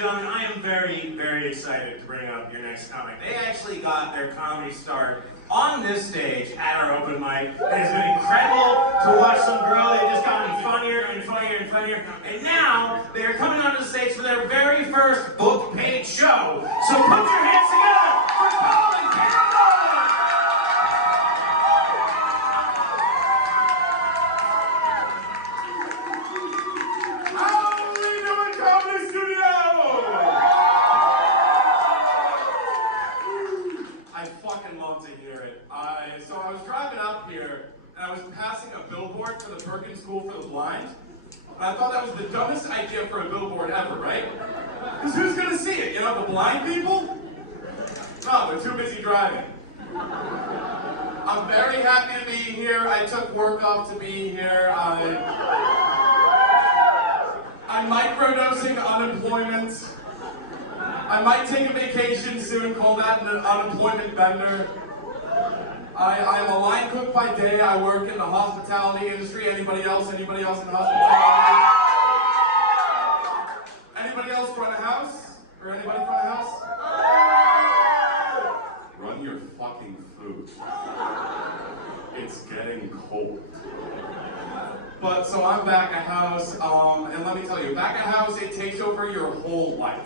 gentlemen, I am very, very excited to bring up your next comic. They actually got their comedy start on this stage at our open mic. It has been incredible to watch them grow. They've just gotten funnier and funnier and funnier. And now they are coming onto the stage for their very first book paid show. So put your hands together for Paul and Karen Nolan! How are we doing, Comedy Studio? I fucking love to hear it. So I was driving up here, and I was passing a billboard for the Perkins School for the Blind, and I thought that was the dumbest idea for a billboard ever, right? Because who's gonna see it? You know, the blind people? No, they're too busy driving. I'm very happy to be here. I took work off to be here. I'm microdosing unemployment. I might take a vacation soon, call that an unemployment bender. I'm a line cook by day. I work in the hospitality industry. Anybody else? Anybody else in hospitality? Anybody else run a house? Or anybody run a house? Run your fucking food. It's getting cold. But so I'm back at house, and let me tell you, back at house, it takes over your whole life.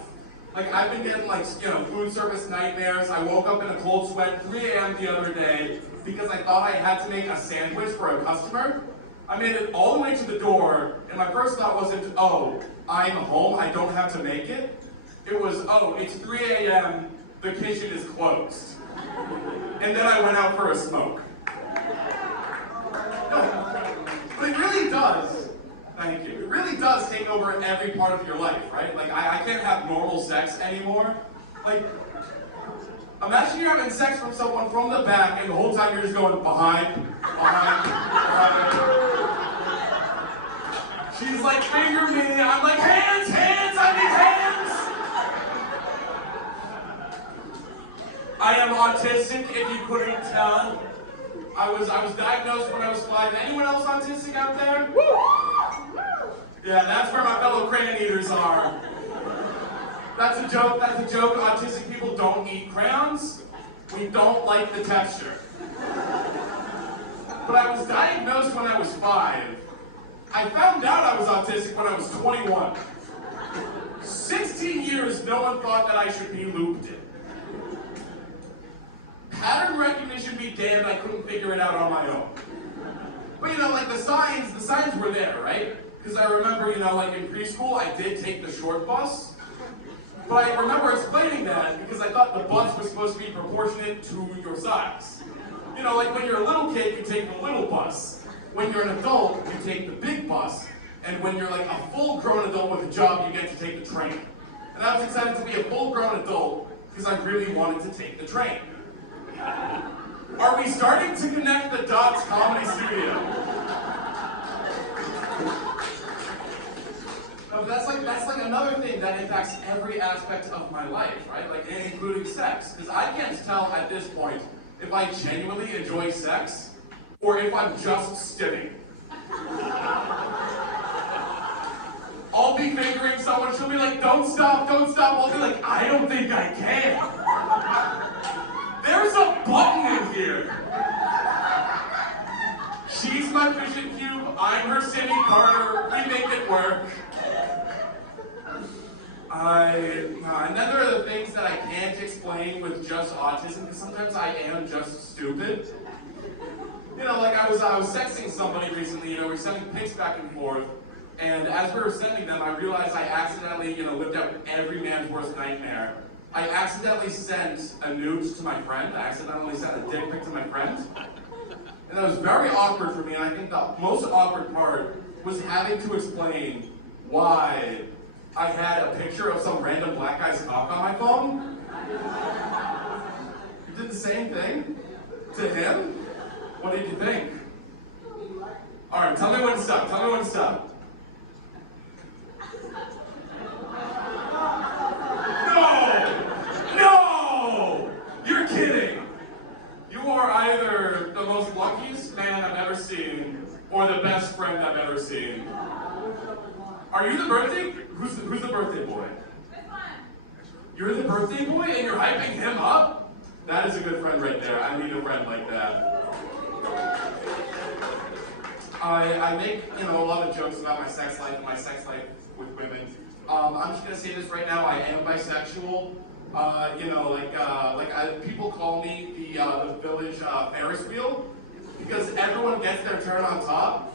Like, I've been getting, like, you know, food service nightmares. I woke up in a cold sweat 3 a.m. the other day because I thought I had to make a sandwich for a customer. I made it all the way to the door, and my first thought wasn't, oh, I'm home, I don't have to make it. It was, oh, it's 3 a.m., the kitchen is closed. And then I went out for a smoke. No, but it really does. Thank you. It really does take over every part of your life, right? Like, I can't have normal sex anymore. Like, imagine you're having sex with someone from the back and the whole time you're just going behind. She's like, finger me. I'm like, hands, I need hands. I am autistic, if you couldn't tell. I was diagnosed when I was 5. Anyone else autistic out there? Yeah, that's where my fellow crayon eaters are. That's a joke, Autistic people don't eat crayons. We don't like the texture. But I was diagnosed when I was 5. I found out I was autistic when I was 21. 16 years, no one thought that I should be looped in. Pattern recognition be damned, I couldn't figure it out on my own. But you know, like the signs were there, right? Because I remember, you know, like in preschool, I did take the short bus. But I remember explaining that because I thought the bus was supposed to be proportionate to your size. You know, like when you're a little kid, you take the little bus. When you're an adult, you take the big bus. And when you're like a full-grown adult with a job, you get to take the train. And I was excited to be a full-grown adult because I really wanted to take the train. Are we starting to connect the dots, Comedy Studio? No, that's like another thing that impacts every aspect of my life, right? Like, including sex. Because I can't tell at this point if I genuinely enjoy sex or if I'm just stimming. I'll be fingering someone, she'll be like, don't stop. I'll be like, I don't think I can. There's a button in here. She's my vision cube, I'm her Cindy Carter, we make it work. And then there are the things that I can't explain with just autism, because sometimes I am just stupid. You know, like I was sexting somebody recently, you know, we're sending pics back and forth, and as we were sending them, I realized I accidentally, you know, lived out every man's worst nightmare. I accidentally sent a nude to my friend. I accidentally sent a dick pic to my friend. And that was very awkward for me, and I think the most awkward part was having to explain why I had a picture of some random black guy's cock on my phone. You did the same thing to him? What did you think? Alright, tell me when to stop. No! You're kidding! You are either the most luckiest man I've ever seen, or the best friend I've ever seen. Are you the birthday? Who's the birthday boy? You're the birthday boy and you're hyping him up? That is a good friend right there. I need a friend like that. I make, a lot of jokes about my sex life and my sex life with women. I'm just gonna say this right now, I am bisexual. People call me the village Ferris wheel because everyone gets their turn on top.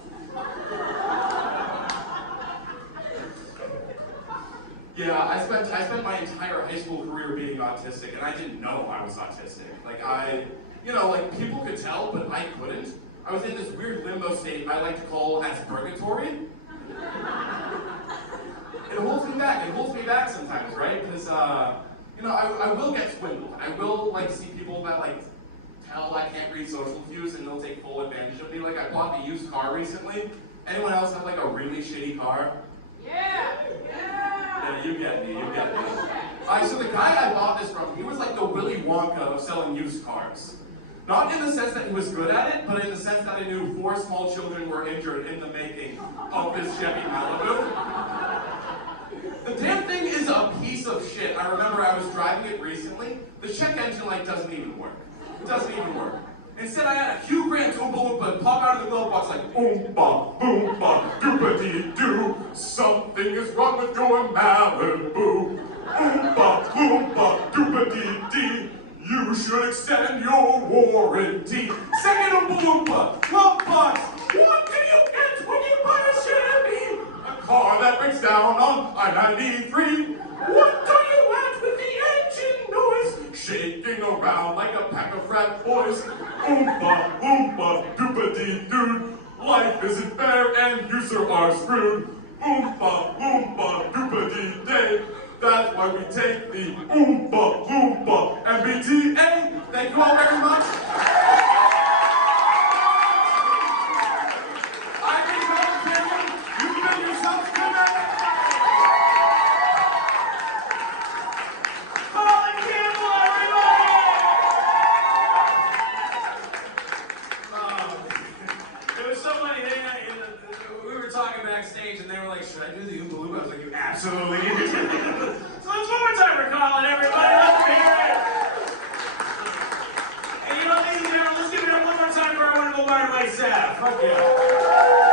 Yeah, I spent my entire high school career being autistic, and I didn't know I was autistic. People could tell, but I couldn't. I was in this weird limbo state I like to call as purgatory. It holds me back. It holds me back sometimes, right? Because, I will get swindled. I will, see people that, tell I can't read social cues and they'll take full advantage of me. I bought a used car recently. Anyone else have, a really shitty car? Yeah! Yeah, you get me. So the guy I bought this from, he was like the Willy Wonka of selling used cars. Not in the sense that he was good at it, but in the sense that I knew 4 small children were injured in the making of this Chevy Malibu. The damn thing is a piece of shit. I remember I was driving it recently. The check engine light doesn't even work. It doesn't even work. Instead, I had a Hugh Grant Oompa Loompa pop out of the glove box like Oompa Loompa Doopity-doo. Something is wrong with your Malibu. Oompa Loompa Doopity-dee. You should extend your warranty. Second Oompa Loompa, glove box. What do you get when you buy a Chevy? A car that breaks down on I-93. What do you want with the engine noise? Shaking around like a pack of frat boys. Oompa Loompa Doopity-doo. Life isn't fair and you sir are screwed. Oompa Loompa Doopity-day. That's why we take the Oompa Loompa MBTA. Thank you all very much. I've been Colin Cameron. You've been yourself, women. Colin Campbell, everybody! It was so funny. We were talking backstage, and they were like, "Should I do the Oompa Loompa?" I was like, "You absolutely need to." So let's one more time for Colin, everybody. Let's hear it. And ladies and gentlemen, let's give it up one more time for our wonderful Martin Lake staff. Fuck yeah.